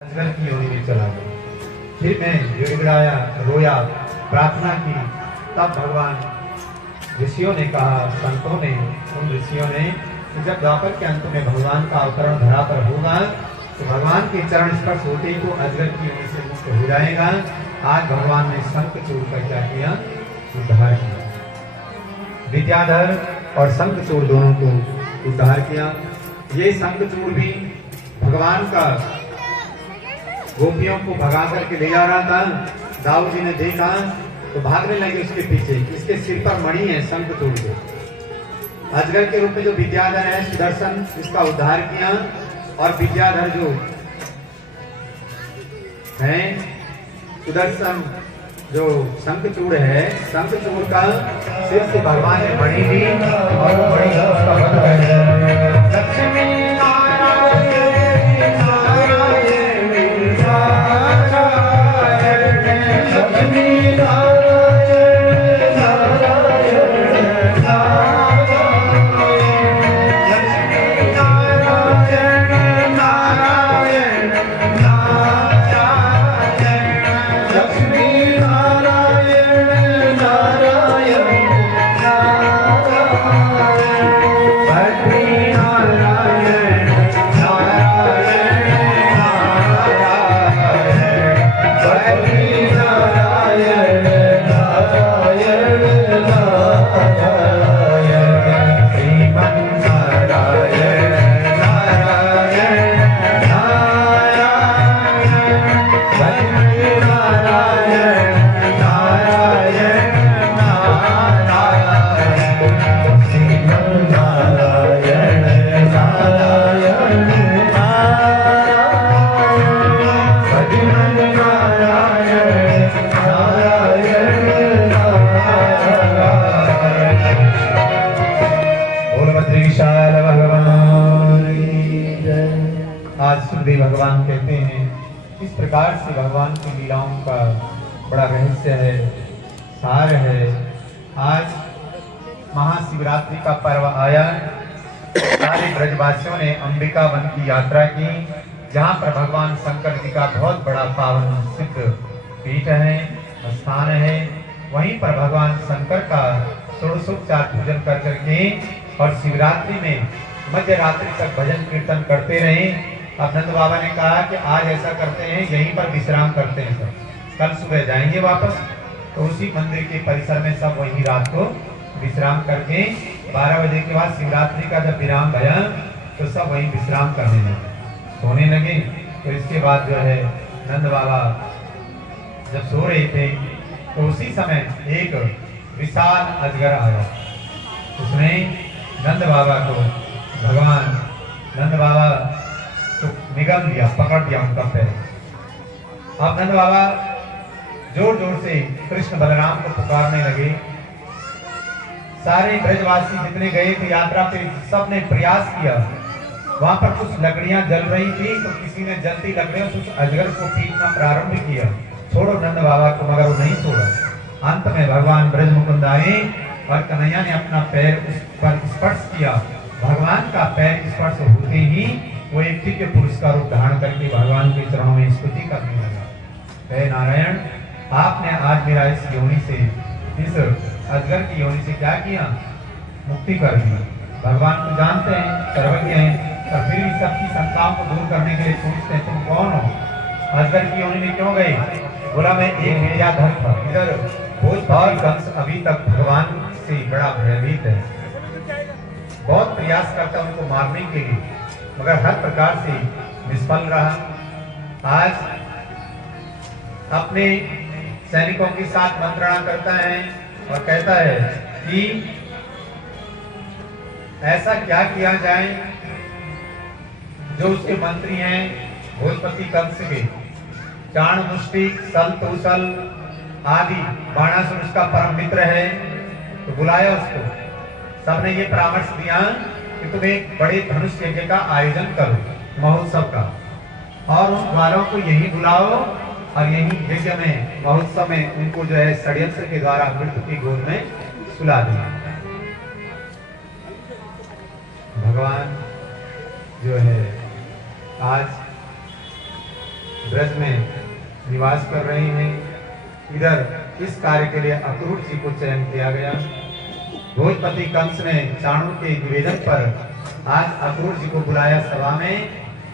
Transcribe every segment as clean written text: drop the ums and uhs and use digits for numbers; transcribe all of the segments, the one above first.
अजगर की योनि में चला गया। फिर मैं गिड़गिड़ाया, रोया, प्रार्थना की। तब भगवान ऋषियों ने कहा, संतों ने, उन ऋषियों ने कि जब द्वापर के अंत में भगवान का अवतरण धरा पर होगा तो भगवान के चरण स्पर्श होते ही वो अजगर की योनि से मुक्त हो जाएगा। आज भगवान ने शंखचूड़ का क्या किया? उद्धार किया। विद्याधर और शंखचूड़ दोनों को उद्धार किया। ये शंखचूड़ भी भगवान का गोपियों को भगा करके ले जा रहा था। दाऊ जी ने देखा तो भागने लगे उसके पीछे। इसके सिर पर मणि है शंखचूड़ के। अजगर के रूप में जो विद्याधर है, सुदर्शन, इसका उद्धार किया। और विद्याधर जो है, सुदर्शन जो शंखचूड़ है, शंखचूड़ का सिर से भगवान ने मणि ली और वो मणि उसका बन गया। लक्ष्मी भगवान कहते हैं, इस प्रकार से भगवान की लीलाओं का बड़ा रहस्य है, सार है। आज महाशिवरात्रि का पर्व आया। सारे ब्रजवासियों ने अंबिका वन की यात्रा की, जहाँ पर भगवान शंकर जी का बहुत बड़ा पावन सिद्ध पीठ है, स्थान है। वहीं पर भगवान शंकर का षोडशोपचार पूजन कर करके और शिवरात्रि में मध्य रात्रि तक भजन कीर्तन करते रहे। अब नंद बाबा ने कहा कि आज ऐसा करते हैं, यहीं पर विश्राम करते हैं सब, कल सुबह जाएंगे वापस। तो उसी मंदिर के परिसर में सब वहीं रात को विश्राम करके 12 बजे के बाद शिवरात्रि का जब विराम भया तो सब वहीं विश्राम करने लगे, सोने लगे। तो इसके बाद जो है नंद बाबा जब सो रहे थे तो उसी समय एक विशाल अजगर आया। उसने नंद बाबा को, भगवान नंद बाबा तो निगल लिया, पकड़ दिया उनका पैर। अब नंद बाबा जोर जोर से कृष्ण बलराम को पुकारने लगे। सारे ब्रजवासी जितने गए थे यात्रा पे, सब ने प्रयास किया। वहां पर कुछ लकड़ियां जल रही थी तो किसी ने जलती लकड़ियों से उस अजगर को पीटना प्रारंभ किया। छोड़ो नंद बाबा को, मगर वो नहीं छोड़ा। अंत में भगवान ब्रज मुकुंद आए और कन्हैया ने अपना पैर उस पर स्पर्श किया। भगवान का पैर स्पर्श होते ही वो एक दिव्य पुरुष का रूप धारण करके भगवान के चरणों में स्तुति करने लगा। हे नारायण, आपने आज मेरा इस योनि से, इस अजगर की योनि से क्या किया? मुक्ति कर दी। भगवान को जानते हैं, सर्वज्ञ हैं, और फिर भी सबकी शंकाओं को दूर करने के लिए पूछते हैं, तुम कौन हो? अजगर की योनि में क्यों गए? बोला, मैं एक विद्याधर था। इधर भोज और कंस अभी तक भगवान से बड़ा भयभीत है, बहुत प्रयास करता उनको मारने के लिए, मगर हर प्रकार से निष्फल रहा। आज अपने सैनिकों के साथ मंत्रणा करता है और कहता है कि ऐसा क्या किया जाए जो उसके मंत्री हैं भोजपति कंस के, चाणमुष्टिक, सल, तोसल आदि बाणासुर उसका परम मित्र है। तो बुलाया उसको। सबने ये परामर्श दिया कि तुम एक बड़े धनुष यज्ञ का आयोजन करो, महोत्सव का, और उन ग्वालों को यही बुलाओ और यही यज्ञ में, महोत्सव में उनको जो है षड्यंत्र के द्वारा मृत्यु की गोद में सुला देना। भगवान जो है आज ब्रज में निवास कर रहे हैं। इधर इस कार्य के लिए अक्रूर जी को चयन किया गया। भोजपति कंस ने चाणूर के निवेदन पर आज अक्रूर जी को बुलाया सभा में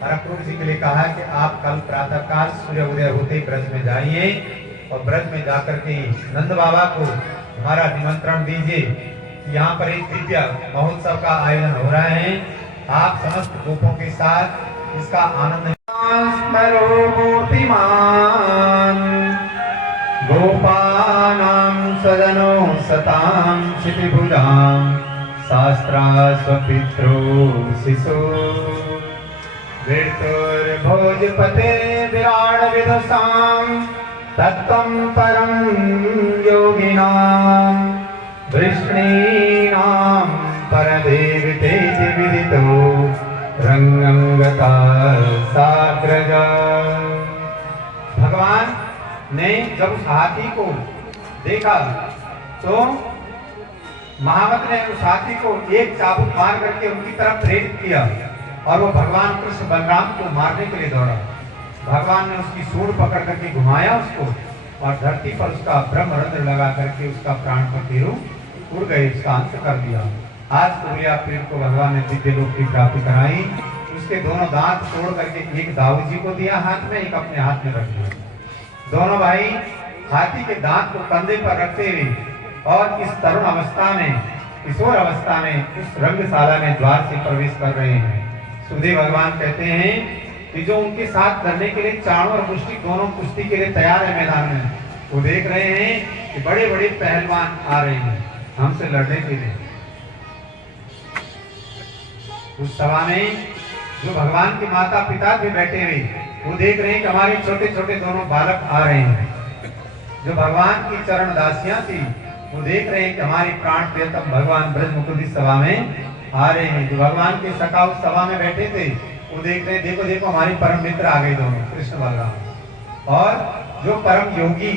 और अक्रूर जी के लिए कहा कि आप कल प्रातःकाल सूर्य उदय होते ब्रज में जाइए और ब्रज में जाकर के नंद बाबा को हमारा निमंत्रण दीजिए। यहाँ पर एक दिव्य महोत्सव का आयोजन हो रहा है। आप समस्त गोपों के साथ इसका आनंद मूर्तिमान गोपानां सदनो सतां क्षितिभुजां शास्त्रा स्वपित्रो शिशु भोजपते विराड विदुषां तत्त्वं परं योगिनां वृष्णीनां परदेवतेज विदितो रंगंगता साग्रजा। भगवान ने जब उस हाथी को देखा तो महावत ने उस हाथी को एक चाबुक मार करके उनकी तरफ प्रेरित किया और वो भगवान कृष्ण बलराम को मारने के लिए दौड़ा। भगवान ने उसकी सूंड पकड़ करके घुमाया उसको और धरती पर उसका ब्रह्मरंध्र लगा करके उसका प्राण पखेरु उड़ गए, उसका अंत कर दिया। आज कुबलिया पीर को भगवान ने दिव्य लोक की प्राप्ति कराई। उसके दोनों दांत तोड़ करके एक दाऊ जी को दिया हाथ में, एक अपने हाथ में रख दिया। दोनों भाई हाथी के दांत को कंधे पर रखते हुए और इस तरुण अवस्था में, किशोर अवस्था में उस रंगशाला में द्वार से प्रवेश कर रहे हैं। सुखदेव भगवान कहते हैं कि जो उनके साथ करने के लिए चाणूर और मुष्टिक दोनों कुश्ती के लिए तैयार है मैदान में, वो देख रहे हैं कि बड़े बड़े पहलवान आ रहे हैं हमसे लड़ने के लिए। उस सभा में जो भगवान के माता पिता भी बैठे हुए वो देख रहे हैं कि हमारे छोटे छोटे दोनों बालक आ रहे हैं। जो भगवान की चरण दासियां थी वो देख रहे हैं कि हमारे प्राण प्रियतम भगवान ब्रज मुकुंद सभा में आ रहे हैं। जो भगवान के सखा उस सभा में बैठे थे वो देख रहे हैं, देखो देखो हमारे परम मित्र आ गए दोनों, कृष्ण बलराम। और जो परम योगी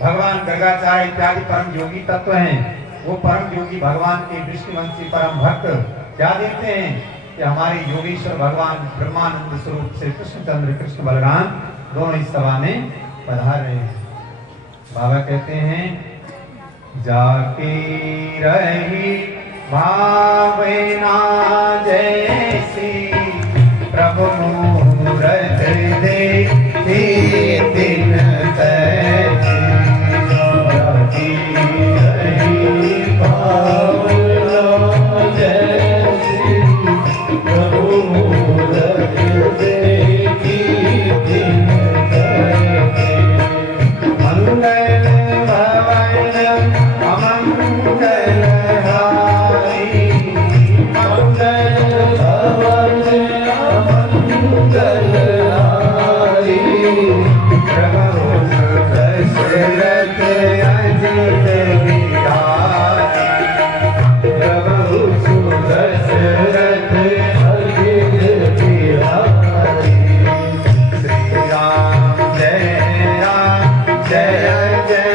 भगवान गर्गाचार्य इत्यादि परम योगी तत्व हैं, वो परम योगी भगवान के विष्णुवंशी परम भक्त क्या देखते हैं कि हमारे योगेश्वर भगवान ब्रह्मानंद स्वरूप से कृष्णचंद्र कृष्ण बलराम दोनों इस सभा में पधार रहे हैं। बाबा कहते हैं जाके रही भावना जैसी प्रभु मूरत देखी दिन तैसी। जाके रही भावना जैसी प्रभु मूरत देखी दिन तैसी। मंगल भवन अमंगल हारी, मंगल भवन अमंगल हारी। प्रभु दशरथ अजित बिहारी, प्रभु दशरथ अजित बिहारी। श्री राम जय राम जय जय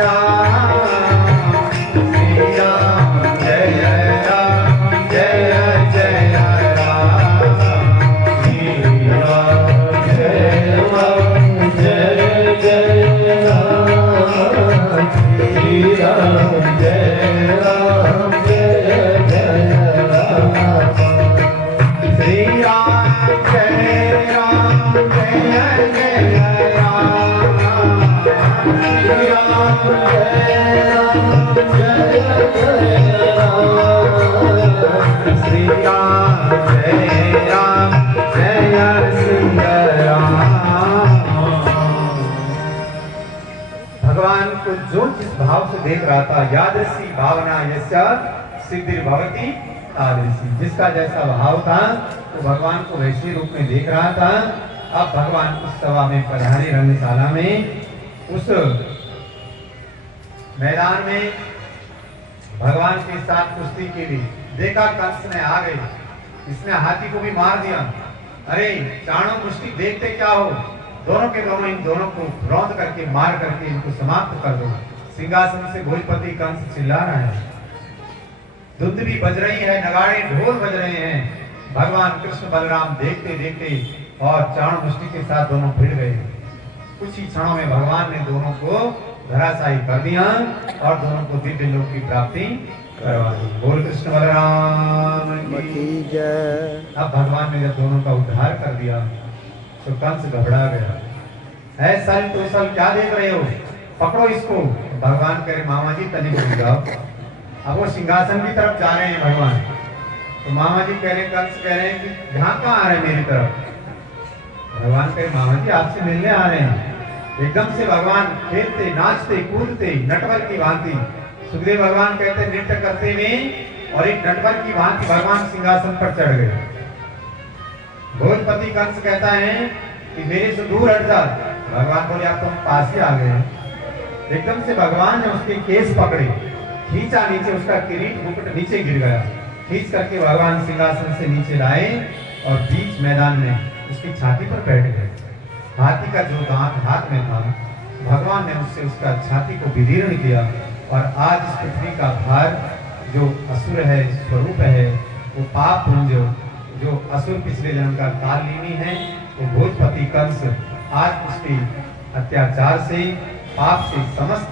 राम, श्री राम जय राम जय जय राम, श्री राम जय राम श्री राम जय राम जय जय राम, श्री राम जय राम जय जय राम, श्री राम जय राम जय जय राम, श्री राम जय राम जय सिंह राम। भगवान को जो जिस भाव से देख रहा था, यादृशी भावना यस्या सिद्धिर्भवति तादृशी, जिसका जैसा भाव था तो भगवान को वैसे रूप में देख रहा था। अब भगवान उस सभा में पधारे, रंगशाला में, उस मैदान में भगवान के साथ कुश्ती के लिए देखा कंस ने आ गए, इसने हाथी को भी मार दिया। अरे चाणूर मुष्टिक देखते क्या हो, दोनों के दोनों इन दोनों को रौंद करके मार करके इनको समाप्त कर दो। सिंहासन से भोजपति कंस चिल्ला रहा है, धुंध भी बज रही है, नगाड़े ढोल बज रहे हैं। भगवान कृष्ण बलराम देखते देखते और चरण मुष्टि के साथ दोनों भिड़ गए। कुछ ही क्षणों में भगवान ने दोनों को धराशायी कर दिया और दोनों को दिव्य लोक की प्राप्ति करवा दी। बोल कृष्ण बलराम की जय। अब भगवान ने जब दोनों का उद्धार कर दिया तो कंस घबरा गया। है सल तो सल क्या देख रहे हो, पकड़ो इसको। भगवान कह रहे मामा जी तनिक रुक जाओ। अब वो सिंहासन की तरफ जा रहे हैं भगवान, तो मामा जी कह रहे, कंस कह रहे हैं कि यहाँ कहाँ आ रहे हैं मेरी तरफ। भगवान कह रहे मामा जी आपसे मिलने आ रहे हैं। एकदम से भगवान खेलते नाचते कूदते नटवर की भांति, सुखदेव भगवान कहते नृत्य करते हुए और एक नटवर की भांति भगवान सिंहासन पर चढ़ गए। भोजपति कंस कहता है कि मेरे से दूर हट जा। भगवान बोले आप तुम पास ही आ गए। एकदम से भगवान ने उसके केस पकड़े, खींचा नीचे, उसका किरीट मुकुट नीचे गिर गया। खींच करके भगवान सिंहासन से नीचे लाए और बीच मैदान में उसकी छाती पर बैठ गए। हाथी का जो दांत हाथ में था, भगवान ने उससे उसका छाती को विदीर्ण किया और आज इस पृथ्वी का भार जो असुर है, स्वरूप है, वो पाप पुंज जो असुर पिछले जन्म का कालिनी है, वो भोजपति कंस आज उसके अत्याचार से, पाप से समस्त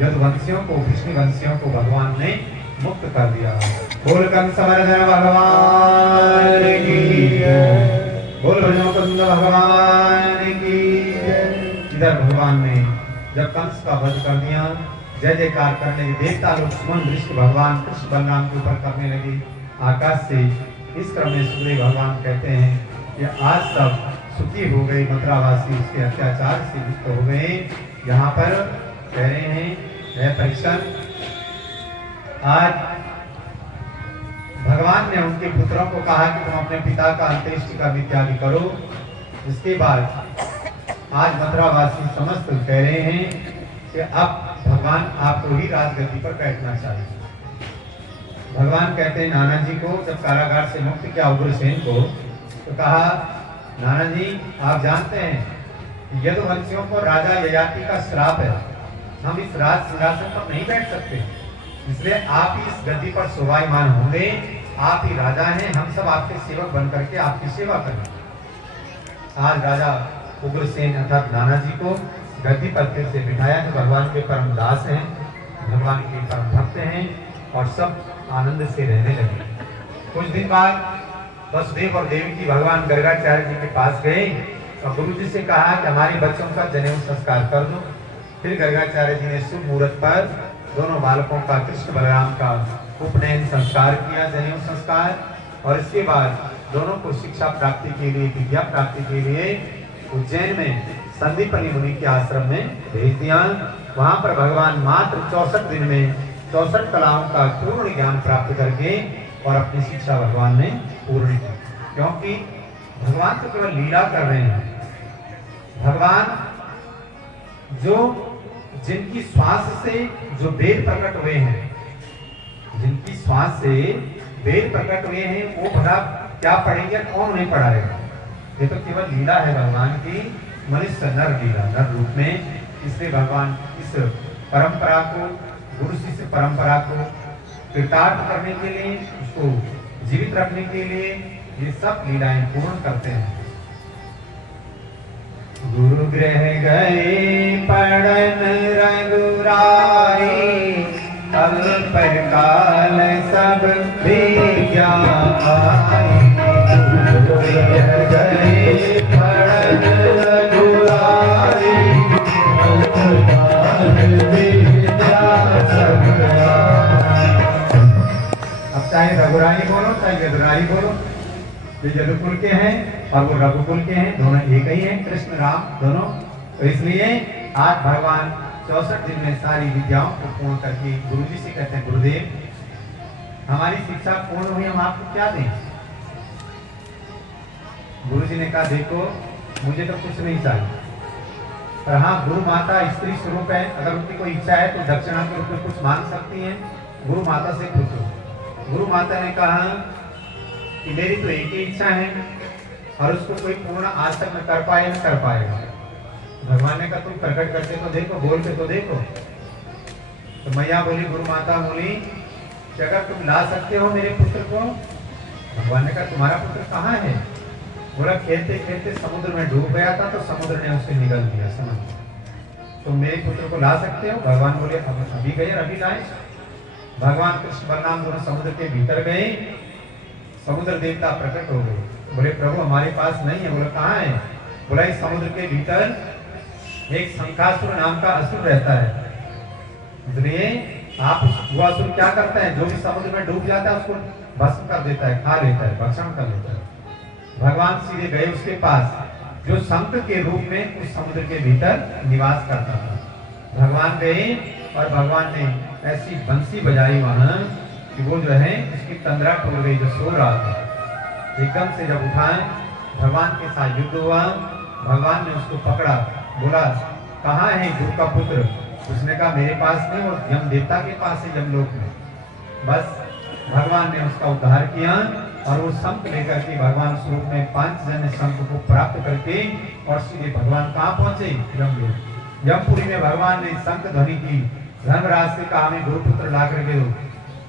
यदुवंशियों को, विष्णुवंशियों को भगवान ने मुक्त कर दिया। बोल कंस मर्दन भगवान की जय। बोल ब्रह्मकुंड भगवान की जय। इधर भगवान ने जब कंस का वध कर दिया, जय जयकार करने के देवता लोग सुमन दृष्टि भगवान कृष्ण बलराम के ऊपर करने लगे आकाश से। इस क्रम में सुखदेव भगवान कहते हैं कि आज सब सुखी हो गए, मथुरावासी उसके अत्याचार से मुक्त हो गए। यहाँ पर कह रहे हैं परीक्षण, आज भगवान ने उनके पुत्रों को कहा कि तुम अपने पिता का अंत्येष्टि का इत्यादि करो। इसके बाद आज मथुरावासी समस्त कह रहे हैं कि अब भगवान आपको ही राजगद्दी पर बैठना चाहिए। भगवान कहते हैं नाना जी को जब कारागार से मुक्त किया उग्रसेन को, तो कहा नाना जी आप जानते हैं यदुवंशियों को राजा ययाति का श्राप है, हम इस राज सिंहासन पर नहीं बैठ सकते, इसलिए आप ही इस गद्दी पर शोभायमान होंगे, आप ही राजा हैं, हम सब आपके सेवक बन करके आपकी सेवा करेंगे। आज राजा उग्रसेन अर्थात नाना जी को गद्दी पर फिर से बिठाया, जो भगवान के परम दास हैं, भगवान के परम भक्त हैं और सब आनंद से रहने लगे। कुछ दिन बाद वसुदेव और देवकी भगवान गर्गाचार्य जी के पास गए और गुरु जी से कहा कि हमारे बच्चों का जनेऊ संस्कार कर दो। फिर गर्गाचार्य जी ने शुभ मुहूर्त पर दोनों बालकों का, कृष्ण बलराम का उपनयन संस्कार किया, जनेऊ संस्कार, और इसके बाद दोनों को शिक्षा प्राप्ति के लिए, विद्या प्राप्ति के लिए उज्जैन में संदीपनी मुनि के आश्रम में भेज दिया। वहां पर भगवान मात्र 64 दिन में 64 कलाओं का पूर्ण ज्ञान प्राप्त करके और अपनी शिक्षा भगवान ने पूर्ण की, क्योंकि भगवान तो केवल लीला कर रहे हैं। भगवान जो जिनकी श्वास से जो वेद प्रकट हुए हैं, जिनकी श्वास से वेद प्रकट हुए हैं, वो भला क्या पढ़ेंगे, कौन नहीं पढ़ाएगा। ये तो केवल लीला है भगवान की, मनुष्य नर लीला, नर रूप में। इसलिए भगवान इस परंपरा को, गुरु शिष्य परंपरा को कृतार्थ करने के लिए, उसको जीवित रखने के लिए ये सब लीलाएं पूर्ण करते हैं। गुरु गृह गए पढ़न रघुराई, तब पर काल सब विज्ञाई। गुरु गृह गए पढ़न रघुराई, तब काल विज्ञा सब। अब चाहे रघुराई बोलो चाहे यदुराई बोलो, ये यदुकुल के हैं और वो रघुकुल के हैं, दोनों एक ही हैं, कृष्ण राम दोनों। तो इसलिए आज भगवान 64 दिन में सारी विद्याओं को पूर्ण करके गुरु जी से कहते हैं गुरुदेव हमारी शिक्षा पूर्ण हुई, हम आपको क्या दें। गुरु जी ने कहा देखो मुझे तो कुछ नहीं चाहिए, पर हाँ गुरु माता स्त्री स्वरूप है, अगर उनकी कोई इच्छा है तो दक्षिणा के रूप में कुछ मांग सकती हैं, गुरु माता से पूछो। गुरु माता ने कहा कि मेरी तो एक ही इच्छा है और उसको कोई पूर्ण आज तक न कर पाए न कर पाएगा। भगवान ने कहा तुम प्रकट करके तो देखो, बोल के तो देखो। तो मैया बोली, गुरु माता बोली कि अगर तुम ला सकते हो मेरे पुत्र को। भगवान ने कहा तुम्हारा पुत्र कहाँ है। बोला खेलते खेलते समुद्र में डूब गया था तो समुद्र ने उसे निगल दिया। समझ, तो मेरे पुत्र को ला सकते हो? भगवान बोले अभी गए अभी लाए। भगवान कृष्ण बलराम दोनों समुद्र के भीतर गए, समुद्र देवता प्रकट हो गए। बोले प्रभु हमारे पास नहीं है। बोला कहाँ है? बोला इस समुद्र के भीतर एक शंखासुर नाम का असुर रहता है, इसलिए आप वो असुर क्या करता है, जो भी समुद्र में डूब जाता है उसको भस्म कर देता है, खा लेता है, भक्षण कर लेता है। भगवान सीधे गए उसके पास, जो शंख के रूप में उस समुद्र के भीतर निवास करता था। भगवान गए और भगवान ने ऐसी बंसी बजाई वहां कि वो जो है उसकी तंद्रा टूट गई, जो सो रहा था। एकदम से जब उठाए, भगवान के साथ युद्ध हुआ। भगवान ने उसको पकड़ा, बोला कहाँ है ध्रुव का पुत्र? उसने कहा मेरे पास नहीं, वो यम देवता के पास है, यमलोक में। बस भगवान ने उसका उद्धार किया और वो शंख लेकर के भगवान स्वरूप में 5 जन शंख को प्राप्त करके और सीधे भगवान कहाँ पहुंचे? यमलोक। यमपुरी में भगवान ने शंख ध्वनि की, धर्मराज से कहा हमें गुरुपुत्र ला करके दो,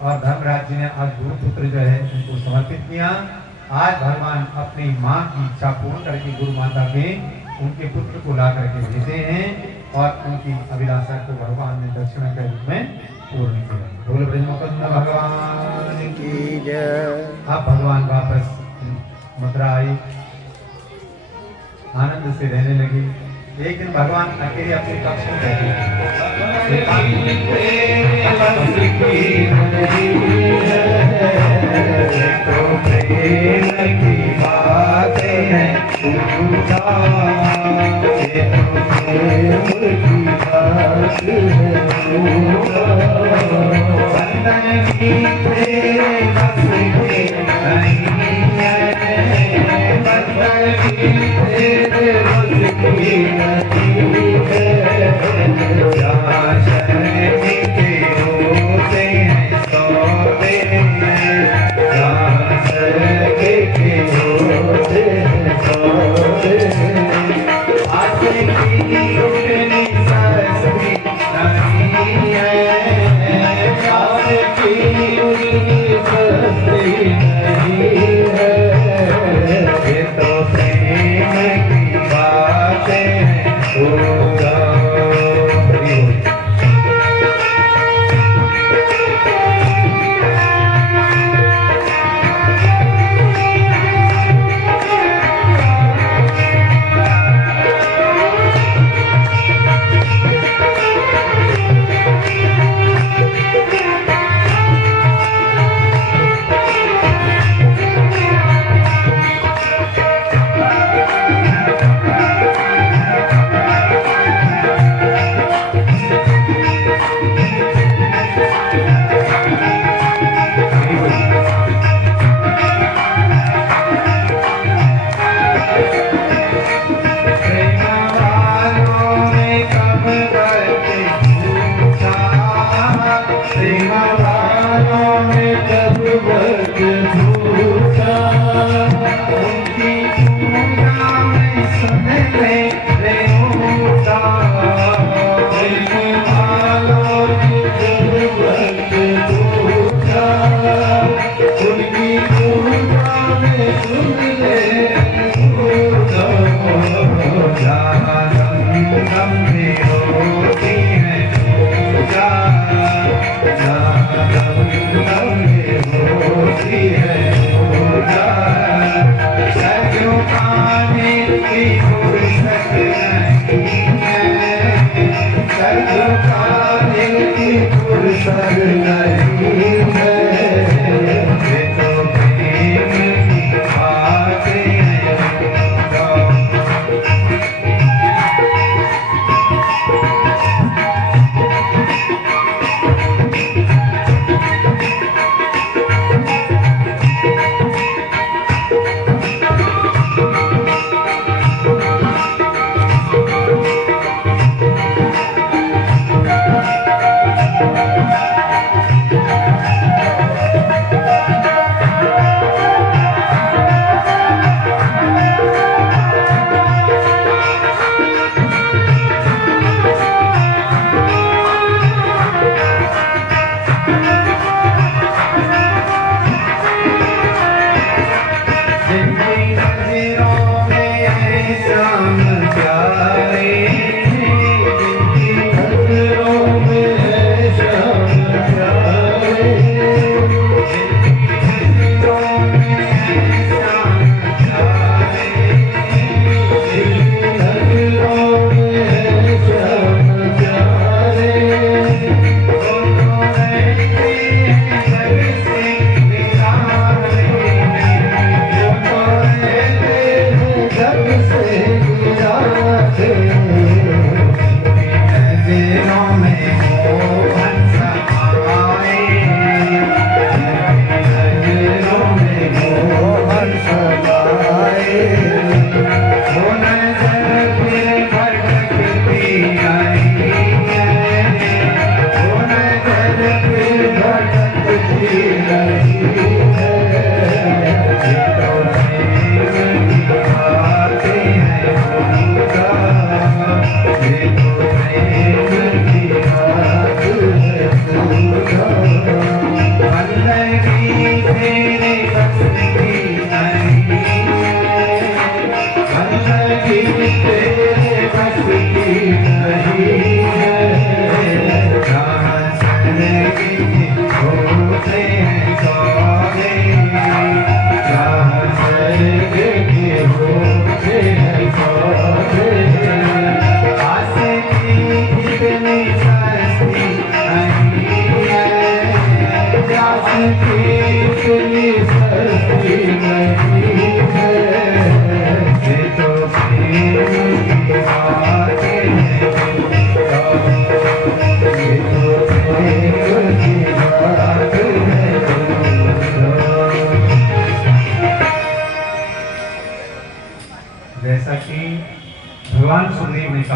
और धर्मराज जी ने आज गुरुपुत्र जो है उनको समर्पित किया। आज भगवान अपनी माँ की इच्छा पूर्ण करके गुरु माता के उनके पुत्र को ला करके भेजे हैं और उनकी अभिलाषा को भगवान ने दक्षिणा के रूप में पूर्ण किया। बोल ब्रह्मकंद भगवान की जय। अब भगवान वापस मथुरा आए, आनंद से रहने लगे। एक दिन भगवान अकेले अपने कक्ष में बैठे,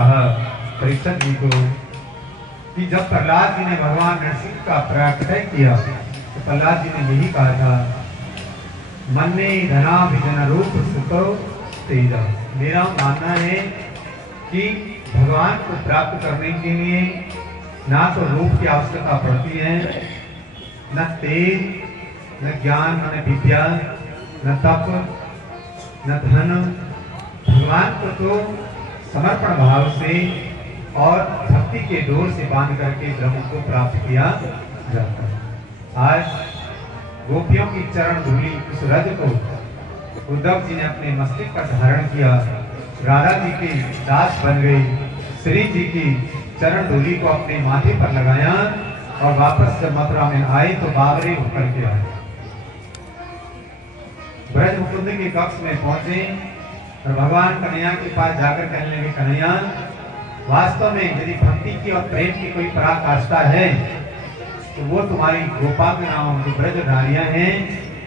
कहा परीक्षित जी को कि जब प्रहलाद जी ने भगवान नरसिंह का प्रकटय किया तो प्रहलाद जी ने यही कहा था, मन्ने धना विजन रूप सुतो तेजा। मेरा मानना है कि भगवान को प्राप्त करने के लिए ना तो रूप की आवश्यकता पड़ती है, न तेज, न ज्ञान, न विद्या, न तप, न धन। भगवान को तो समर्पण भाव से और भक्ति के डोर से बांध करके ब्रह्म को प्राप्त किया जाता है। आज गोपियों की चरण धूलि उस रज को उद्धव जी ने अपने मस्तिष्क पर धारण किया, राधा जी की दास बन गई, श्री जी की चरण धूलि को अपने माथे पर लगाया और वापस जब मथुरा में आए तो बाबरी होकर के आए। ब्रज मुकुंद के कक्ष में पहुंचे और भगवान कन्हैया के पास जाकर कहने लगे, कन्हैया वास्तव में यदि भक्ति की और प्रेम की कोई पराकाष्ठा है तो वो तुम्हारी गोपांगनाओं जो ब्रजधारियां हैं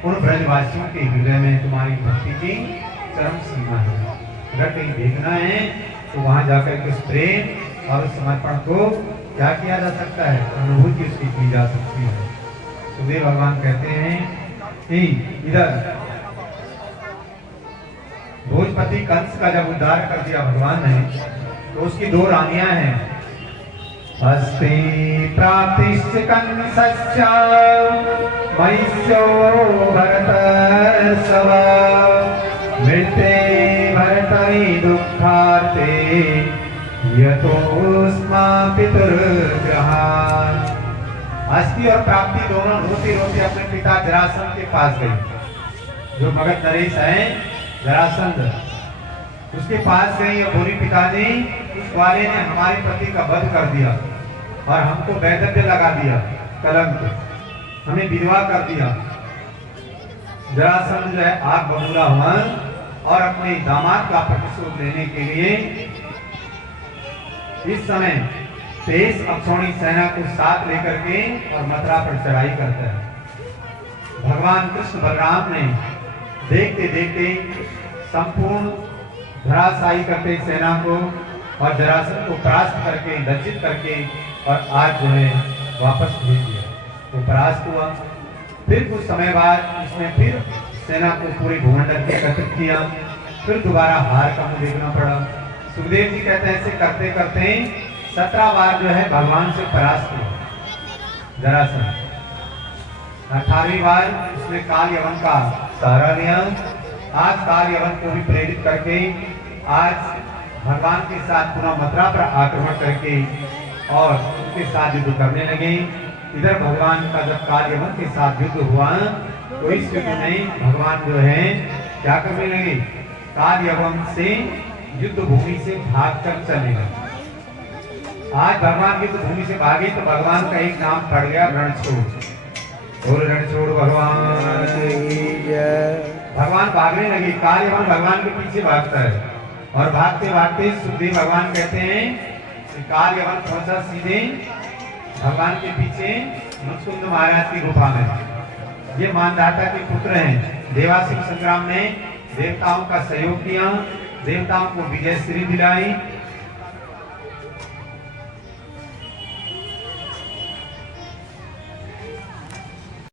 उन ब्रजवासियों के हृदय में तुम्हारी भक्ति की चरम सीमा है। अगर कहीं देखना है तो वहां जाकर के उस प्रेम और उस समर्पण को क्या किया जा सकता है, अनुभूति उसकी की जा सकती है। सुखदेव भगवान कहते हैं कि इधर भोजपति कंस का जब उद्धार कर दिया भगवान ने तो उसकी दो रानियां हैं, अस्ति प्राप्तिश्च कंसस्य महिष्यो भरतर्षभ मृते भरतरि दुःखार्ते यतोस्मा पितुर्गृहान्। अस्ति और प्राप्ति दोनों रोते रोते अपने पिता जरासंध के पास गई। जो मगध नरेश है जरासंध, उसके पास गई और बोली, पिताजी उस वाले ने हमारे पति का वध कर दिया और हमको वैधव्य लगा दिया, कलंक, हमें विधवा कर दिया। जरासंध जो है आग बबूला हुआ और अपने दामाद का प्रतिशोध लेने के लिए इस समय 23 अक्षौणी सेना को साथ लेकर के और मथुरा पर चढ़ाई करता है। भगवान कृष्ण बलराम ने देखते देखते संपूर्ण धराशायी करके सेना को और जरासंध को परास्त करके लज्जित करके और आज जो है वापस भेज दिया। तो परास्त हुआ, फिर कुछ समय बाद उसने फिर सेना को पूरे भूमंडल के एकत्रित किया, फिर दोबारा हार का मुंह देखना पड़ा। सुखदेव जी कहते हैं ऐसे करते करते 17 बार जो है भगवान से परास्त हुआ जरासंध। 18वीं बार उसने काल यवन का सहारा लिया। आज काल यवन को भी प्रेरित करके आज भगवान के साथ पुनः मथुरा पर आक्रमण करके और उनके साथ युद्ध करने लगे। इधर भगवान का जब काल यवन के साथ युद्ध हुआ तो इस युद्ध में भगवान जो है क्या करने लगे, काल यवन से युद्ध भूमि से भागकर चले गए। आज भगवान युद्ध भूमि से भागे तो भगवान का एक नाम पड़ गया रणछोड़। और रणछोड़ भगवान भगवान भागने लगे, काल यवन भगवान के पीछे भागता है और भागते भागते सुखदेव भगवान कहते हैं काल यवन पहुंचा सीधे भगवान के पीछे मुचकुंद महाराज की गुफा में। ये मानधाता के पुत्र हैं। देवासुर संग्राम में देवताओं का सहयोग किया, देवताओं को विजय श्री दिलाई